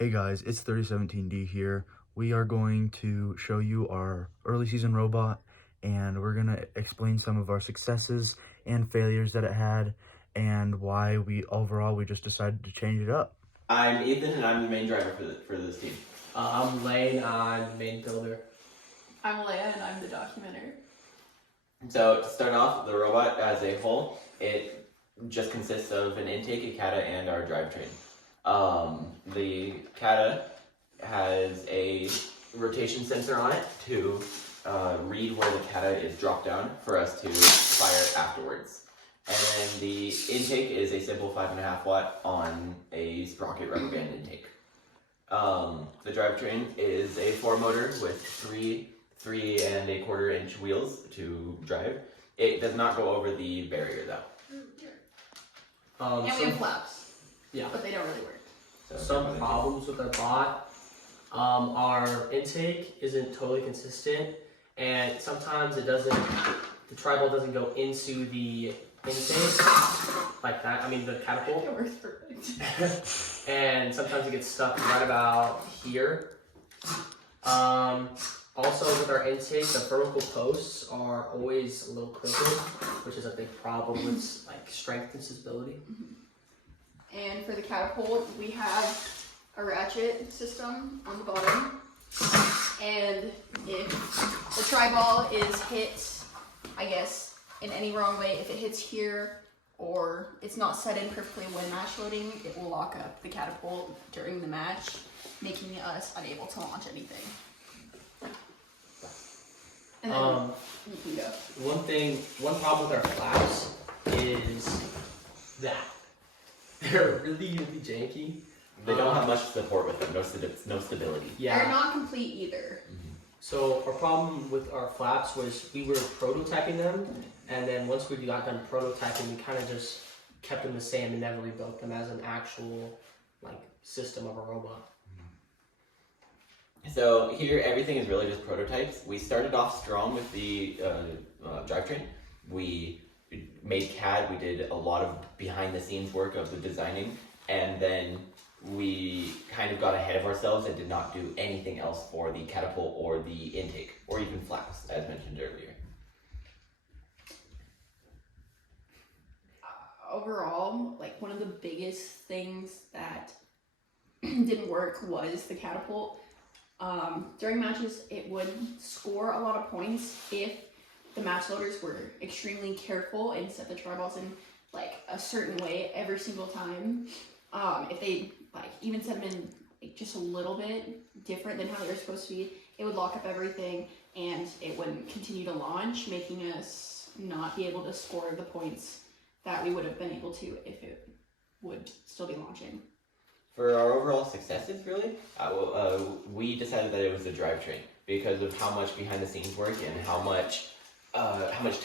Hey guys, it's 3017D here. We are going to show you our early season robot, and we're gonna explain some of our successes and failures that it had and why we just decided to change it up. I'm Ethan and I'm the main driver for this team. I'm Lane, I'm the main builder. I'm Leia and I'm the documenter. So to start off, the robot as a whole, it just consists of an intake, a CATA, and our drivetrain. The CATA has a rotation sensor on it to read where the CATA is dropped down for us to fire afterwards. And then the intake is a simple 5.5 watt on a sprocket rubber band intake. The drivetrain is a 4-motor with three 3¼ inch wheels to drive. It does not go over the barrier though. And we have flaps. Yeah. But they don't really work. So some problems with our bot. Our intake isn't totally consistent, and sometimes it doesn't. The tri-ball doesn't go into the intake like that. I mean the catapult. It works perfect. And sometimes it gets stuck right about here. Also with our intake, the vertical posts are always a little crooked, which is a big problem with like strength and stability. And for the catapult, we have a ratchet system on the bottom. And if the tri-ball is hit, I guess, in any wrong way, if it hits here or it's not set in perfectly when match loading, it will lock up the catapult during the match, making us unable to launch anything. And then you can go. One problem with our flaps is that they're really janky. They don't have much support with them, no stability. Yeah. They're not complete either. So our problem with our flaps was we were prototyping them, and then once we got done prototyping, we kind of just kept them the same and never rebuilt them as an actual like system of a robot. So here, everything is really just prototypes. We started off strong with the drivetrain. We made CAD, we did a lot of behind-the-scenes work of the designing, and then we kind of got ahead of ourselves and did not do anything else for the catapult or the intake, or even flaps, as mentioned earlier. Overall, like one of the biggest things that didn't work was the catapult. During matches, it would score a lot of points if the match loaders were extremely careful and set the tri-balls in like a certain way every single time. If they like even set them in like, just a little bit different than how they were supposed to be, it would lock up everything and it wouldn't continue to launch, making us not be able to score the points that we would have been able to if it would still be launching. For our overall successes, really, we decided that it was the drivetrain because of how much behind-the-scenes work and how much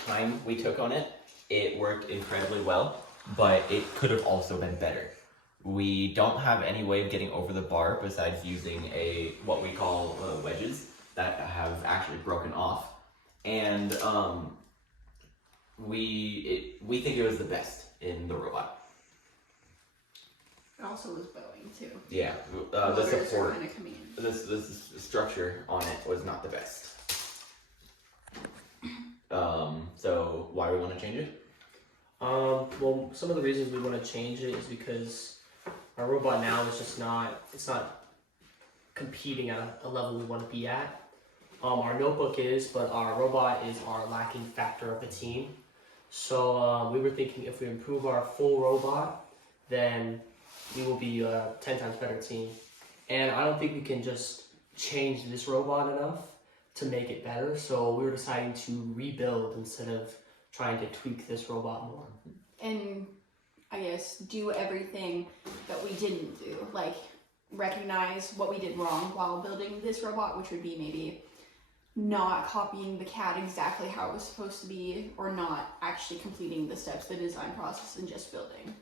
time we took on it. It worked incredibly well, but it could have also been better. We don't have any way of getting over the bar besides using what we call wedges that have actually broken off, and we think it was the best in the robot. It also was bowing too. Yeah, the Motors are support, kinda coming in. this structure on it was not the best. So why do we want to change it? Well, some of the reasons we want to change it is because our robot now is just it's not competing at a level we want to be at. Our notebook is, but our robot is our lacking factor of the team. So we were thinking if we improve our full robot, then we will be a 10 times better team. And I don't think we can just change this robot enough to make it better. So we were deciding to rebuild instead of trying to tweak this robot more. And I guess do everything that we didn't do, like recognize what we did wrong while building this robot, which would be maybe not copying the CAD exactly how it was supposed to be, or not actually completing the steps of the design process and just building.